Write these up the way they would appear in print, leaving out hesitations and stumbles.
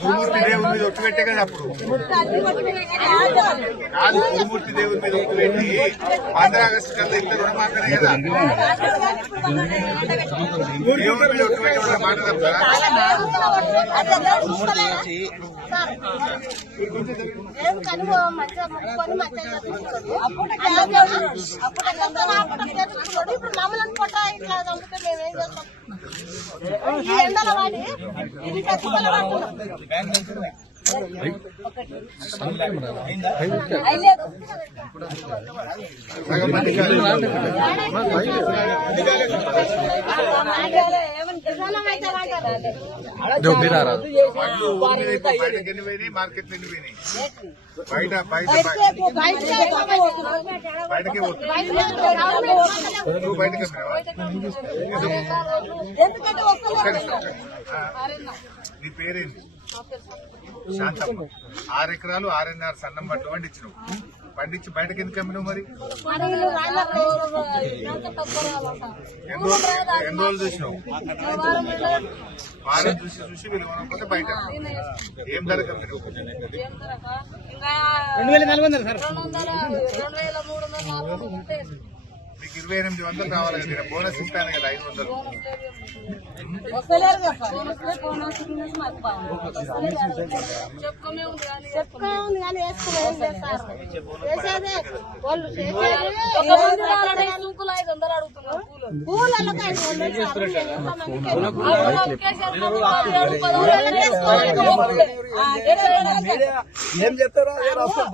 గురుమూర్తి దేవుని మీద ఒట్టు పెట్టే కదా అప్పుడు కాదు గురుమూర్తి దేవుని మీద ఒట్టు పెట్టి 15 ఆగస్టు కల్లా ఇంత రుణమాకనే కదా దేవుని మీద ఒట్టు పెట్టి వాళ్ళ మాట తప్పుతారా మార్కెట్ వెళ్ళిపోయినాయి బయటకే నీ పేరేంటి శాంతమ్మ 6 ఎకరాలు 6.5 సన్నం పట్టు పండించినావు పండించి బయటకి ఎందుకు అమ్మినావు మరి ఎన్ని రోజులు చూసినావు వారం చూసి వీళ్ళు కొనకపోతే బయట ఏం ధర కమ్మినావు మీకు 2800 రావాలి కదా బోనస్ ఇస్తాను కదా 500 ఏం చెప్తారో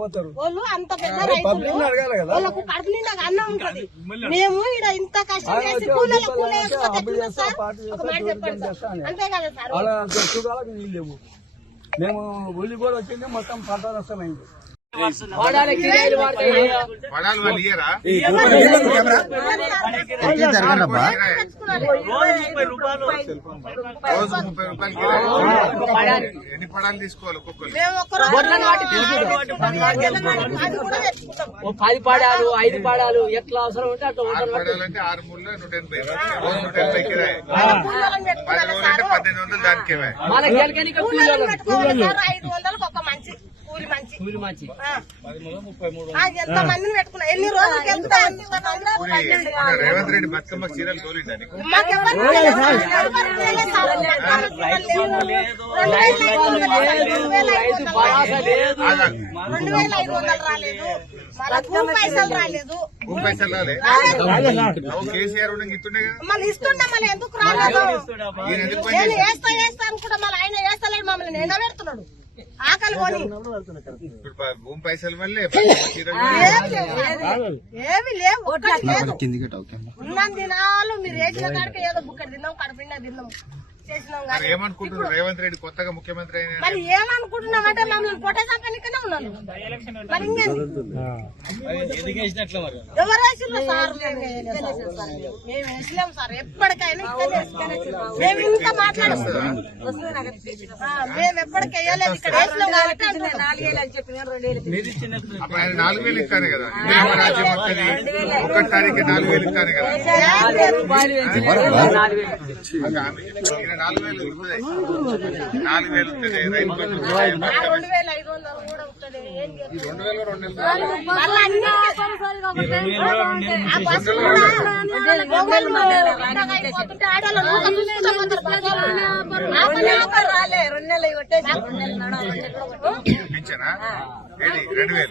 పోతారు అంత పెద్ద వాళ్ళకు కడుపు నిండా అన్నం ఉంటది మేము ఇక్కడ ఇంత కష్టం చేసి అంతే కదా సార్ లేవు మేము ఉల్లి కూడా వచ్చింది మొత్తం పంట నష్టమైంది ఎన్ని పడాలు తీసుకోవాలి 10 పాడాలు 5 పాడాలు ఎట్లా అవసరం ఉంటే అట్లా పడాలంటే 6 మూల 180 కిరాయి 10 రోజులు అంటే 1800 దానికి కూలి మంచి ఎంత మందిని పెట్టుకున్నా ఎన్ని రోజులకి వెళ్తా రేవంత్ రెడ్డి బతుకమ్మ చీరలు తోలిండా నీకు 2500 రాలేదు పైసలు రాలేదు కేసీఆర్ ఇస్తుండే మళ్ళీ ఇస్తుండే మళ్ళీ ఎందుకు రాలేదు నేను వేస్తా అనుకుంటా మళ్ళీ ఆయన వేస్తలేడు మమ్మల్ని నేను పెడుతున్నాడు ఆకలి కొని భూమి పైసలు మళ్ళీ ఏమి లేవు ఉన్న దినాలు మీరు వేసిన కాడికి ఏదో బుక్కడి తిన్నాం కడపిండా తిన్నాం ఏమనుకుంటున్నారు రేవంత్ రెడ్డి కొత్తగా ముఖ్యమంత్రి అయినా మరి ఏమనుకుంటున్నామంటే మమ్మల్ని పొట్ట సంపానికనే ఉన్నాను మరి ఎవరు వేసిండ్రు సార్ మేము వేసలేము సార్ ఎప్పటికైనా మేము ఇంకా మాట్లాడుతున్నాం మేము ఎప్పటికి వేయలేదు ఇక్కడ వేసినాం కాబట్టి 4,000 అని చెప్పి 4,000 ఇస్తానే కదా రాజ్యం వస్తుంది 1 తారీఖు 4,000 ఇస్తానే కదా 4,000 ఉంటుంది. 4,000 ఉంటుంది. రైతు బంధు ఉంటుంది. 2,500 కూడా ఉంటుంది. ఏం చేస్తాం? ఈ 2,000 2 నెలలు మళ్ళా అన్ని ఆ బస్సు కూడా మొగోళ్ళు ఉండగా అయిపోతుంటే ఆడవాళ్ళు నూక చూసుకుంటామంటారు బస్సులో. ఆపని రాలే 2 నెలలు కొట్టేసి 2 నెలలు నడవాలి. పింఛనా ఏది 2,000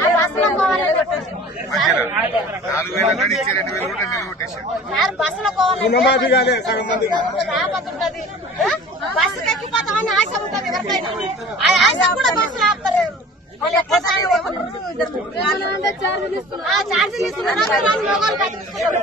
ఆ బస్సులో పోవాలని కొట్టేసి మధ్యలో 4,000 అన్నాడు. ఇచ్చే 2,000 కూడా నిలబొట్టేశారు. సార్ బస్సులో పోవాలంటే రాకపోతుంటది. బస్సుకి ఎక్కిపోతామని ఆశ ఉంటుంది ఎవరికైనా. ఆ ఆశ కూడా బస్సులు ఆపుతలేరు. వాళ్ళు ఎట్లా సార్ ఛార్జీలు ఇస్తున్నారు. వాళ్ళు మొగోళ్ళు కట్టించుకున్నారు.